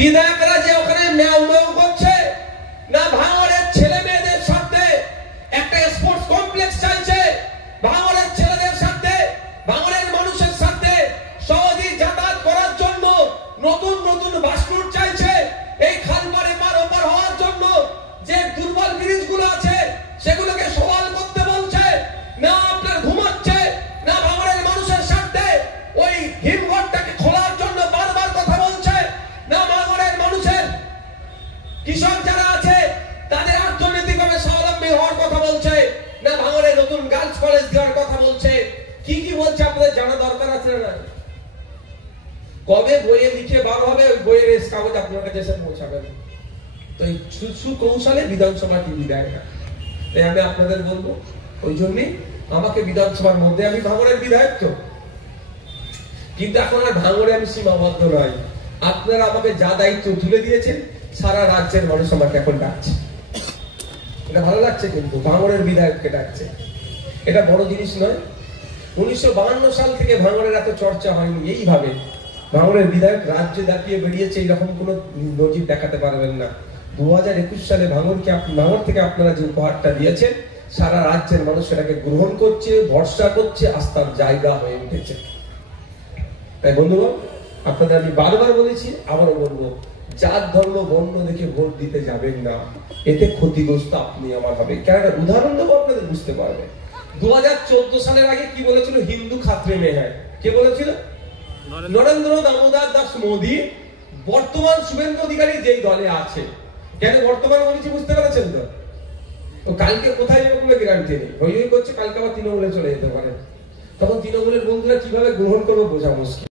বিধায়করা যে ওখানে ম্যাও ম্যাও করছে না, ভাঙড়ের ছেলে মেয়েদের সাথে একটা স্পোর্টস কমপ্লেক্স চাইছে, ভাঙড়ের ছেলেদের সাথে ভাঙড়ের মানুষের সাথে সহজেই যাতায়াত করার জন্য নতুন নতুন বাস রুট চাইছে, এই খালপার এপার ওপার হওয়ার জন্য যে দুর্বল ব্রিজগুলো আছে সেগুলোকে সওয়াল করতে বলছে, না আপনার ঘুমাচ্ছে না ভাঙড়ের মানুষের সাথে ওই হিমঘরটাকে খোলার জন্য বারবার কথা বলছে, না ভাঙড়ের মানুষের কৃষক যারা আছে তাদের অর্থনৈতিকভাবে স্বাবলম্বী হওয়ার কথা বলছে, না ভাঙড়ে নতুন গার্লস কলেজ দেওয়ার কথা বলছে। কি কি বলছে আপনাদের জানা দরকার আছে না? কবে বইয়ে লিখে বার হবে ওই বইয়ের কাগজ আপনার কাছে এসে পৌঁছাবেন। তো এই সুকৌশলে বিধানসভা টিভি দেয় না, তাই আমি আপনাদের বলবো ওই জন্যই আমাকে বিধানসভার মধ্যে, আমি ভাঙড়ের বিধায়ক তো, কিন্তু এখন আর ভাঙড়ে আমি সীমাবদ্ধ নয়। আপনারা আমাকে যা দায়িত্ব তুলে দিয়েছেন সারা রাজ্যের মানুষ আমাকে এখন ডাকছে, এটা ভালো লাগছে, কিন্তু ভাঙড়ের বিধায়ককে ডাকছে, এটা বড় জিনিস নয়। 1952 সাল থেকে ভাঙড়ের এত চর্চা হয়নি এইভাবে। ভাঙড়ের বিধায়ক রাজ্যে দাপিয়ে বেরিয়েছে, এইরকম কোনো নজির দেখাতে পারবেন না। 2021 সালে ভাঙড় থেকে আপনারা যে উপহারটা দিয়েছেন সারা রাজ্যের মানুষ সেটাকে গ্রহণ করছে, ভরসা করছে, আস্থার জায়গা হয়ে উঠেছে। তাই বন্ধুগণ, আপনাদের আমি বারবার বলেছি, আবারও বলবো, জাত ধর্ম বর্ণ দেখে ভোট দিতে যাবেন না, এতে ক্ষতিগ্রস্ত আপনি আমার হবে। কেন উদাহরণ দেবো আপনাদের বুঝতে পারবে। 2014 সালের আগে কি বলেছিল? হিন্দু খাতরে মে হ্যায়। কে বলেছিল? নরেন্দ্র দামোদর দাস মোদী। বর্তমান শুভেন্দু অধিকারী যেই দলে আছে, কেন বর্তমান বলেছি বুঝতে পেরেছেন তো? ও কালকে কোথায় যাবে কোনো গ্যারান্টি নেই, হই হই করছে, কালকে আবার তৃণমূলে চলে যেতে পারে। তখন তৃণমূলের বন্ধুরা কিভাবে গ্রহণ করবে বোঝা মুশকিল।